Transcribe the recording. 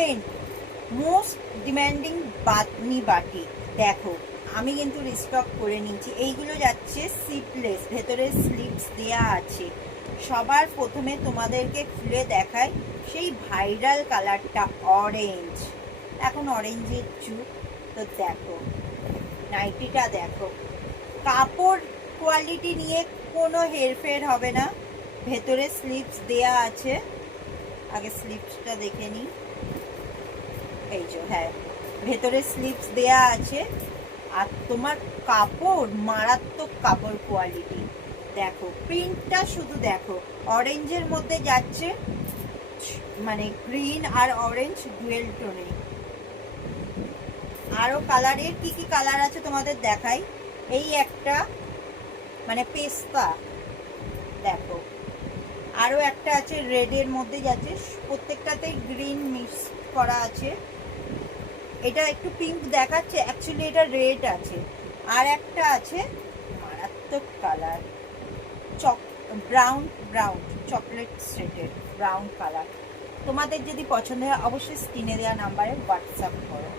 Trend most demanding বাতনি বাটি। দেখো আমি কিন্তু রিস্টক করে নিচ্ছি। এইগুলো যাচ্ছে সিপলেস, ভেতরে স্লিপস দেয়া আছে। সবার প্রথমে তোমাদেরকে খুলে দেখাই সেই ভাইরাল কালারটা অরেঞ্জ। এখন অরেঞ্জের যুগ। তো দেখো নাইটিটা দেখো, কাপড় কোয়ালিটি নিয়ে কোনো হেরফের হবে না। ভেতরে স্লিপস দেয়া আছে, আগে স্লিপসটা দেখে নিই। এই যে হ্যাঁ, ভেতরে স্লিপস দেয়া আছে। আর তোমার কাপড় মারাত্মক কাপড় কোয়ালিটি। দেখো প্রিন্টটা শুধু দেখো, অরেঞ্জের মধ্যে যাচ্ছে, মানে গ্রিন আর অরেঞ্জ ডুয়েল টোনে। আরো কালারের কি কি কালার আছে তোমাদের দেখাই। এই একটা মানে পেস্তা, দেখো আরো একটা আছে রেডের মধ্যে যাচ্ছে, প্রত্যেকটাতে গ্রিন মিক্স করা আছে। এটা একটু পিঙ্ক দেখাচ্ছে, অ্যাকচুয়ালি এটা রেড আছে। আর একটা আছে মারাত্মক কালার, ব্রাউন চকলেট স্ট্রেটের ব্রাউন কালার। তোমাদের যদি পছন্দ হয় অবশ্যই স্ক্রিনে দেওয়া নাম্বারে হোয়াটসঅ্যাপ করো।